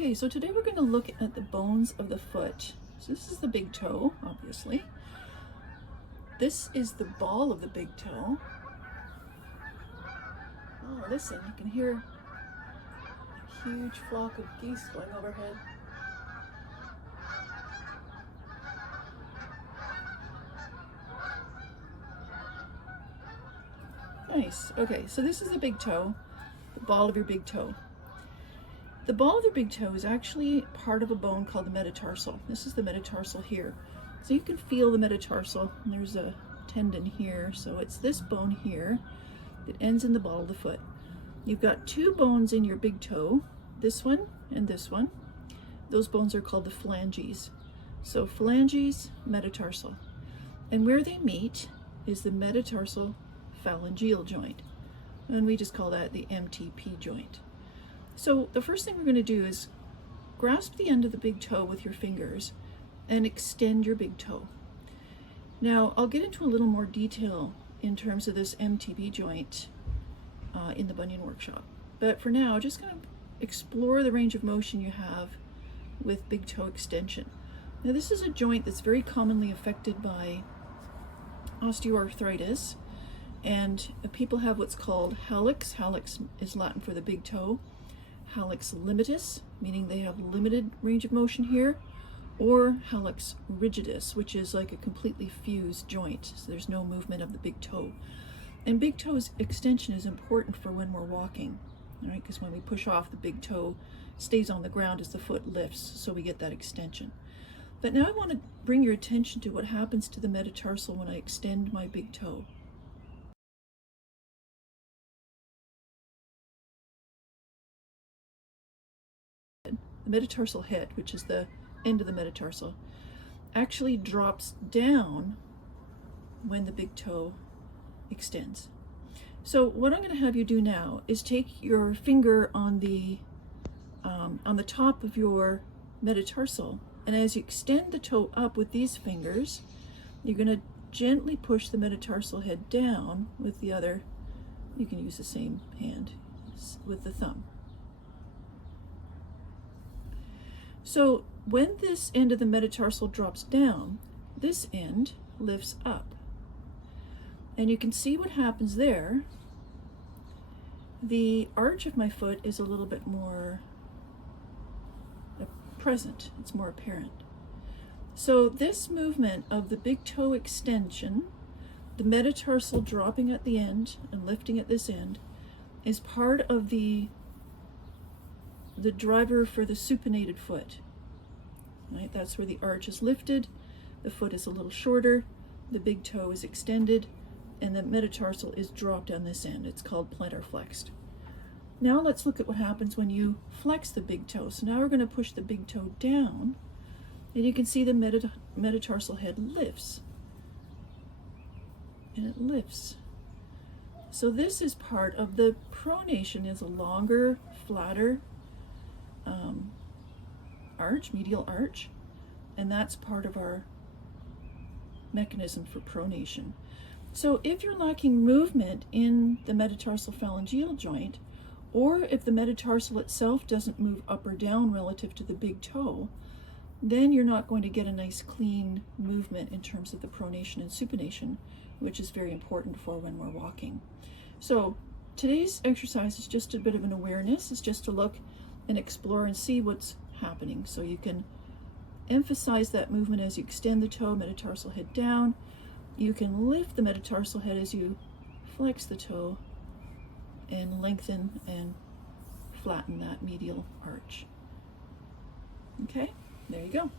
Okay, so today we're going to look at the bones of the foot. So this is the big toe, obviously. This is the ball of the big toe. Oh, listen, you can hear a huge flock of geese going overhead. Nice. Okay, so this is the big toe, the ball of your big toe. The ball of your big toe is actually part of a bone called the metatarsal. This is the metatarsal here. So you can feel the metatarsal, and there's a tendon here. So it's this bone here that ends in the ball of the foot. You've got two bones in your big toe, this one and this one. Those bones are called the phalanges. So phalanges, metatarsal. And where they meet is the metatarsal phalangeal joint. And we just call that the MTP joint. So the first thing we're going to do is grasp the end of the big toe with your fingers and extend your big toe. Now I'll get into a little more detail in terms of this MTP joint in the bunion workshop. But for now, just going to explore the range of motion you have with big toe extension. Now this is a joint that's very commonly affected by osteoarthritis, and people have what's called hallux. Hallux is Latin for the big toe. Hallux limitus, meaning they have limited range of motion here, or hallux rigidus, which is like a completely fused joint, so there's no movement of the big toe. And big toe's extension is important for when we're walking, right? Because when we push off, the big toe stays on the ground as the foot lifts, so we get that extension. But now I want to bring your attention to what happens to the metatarsal when I extend my big toe. The metatarsal head, which is the end of the metatarsal, actually drops down when the big toe extends. So what I'm going to have you do now is take your finger on the top of your metatarsal, and as you extend the toe up with these fingers, you're going to gently push the metatarsal head down with the other. You can use the same hand with the thumb. So when this end of the metatarsal drops down, this end lifts up. And you can see what happens there. The arch of my foot is a little bit more present, it's more apparent. So this movement of the big toe extension, the metatarsal dropping at the end and lifting at this end, is part of the driver for the supinated foot. Right? That's where the arch is lifted, the foot is a little shorter, the big toe is extended, and the metatarsal is dropped on this end. It's called plantarflexed. Now let's look at what happens when you flex the big toe. So now we're going to push the big toe down, and you can see the metatarsal head lifts. And it lifts. So this is part of the pronation, is a longer, flatter arch, medial arch, and that's part of our mechanism for pronation. So if you're lacking movement in the metatarsal phalangeal joint, or if the metatarsal itself doesn't move up or down relative to the big toe, then you're not going to get a nice clean movement in terms of the pronation and supination, which is very important for when we're walking. So today's exercise is just a bit of an awareness. It's just to look and explore and see what's happening. So you can emphasize that movement as you extend the toe, metatarsal head down. You can lift the metatarsal head as you flex the toe and lengthen and flatten that medial arch. Okay, there you go.